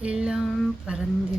எல்லாம் பறந்து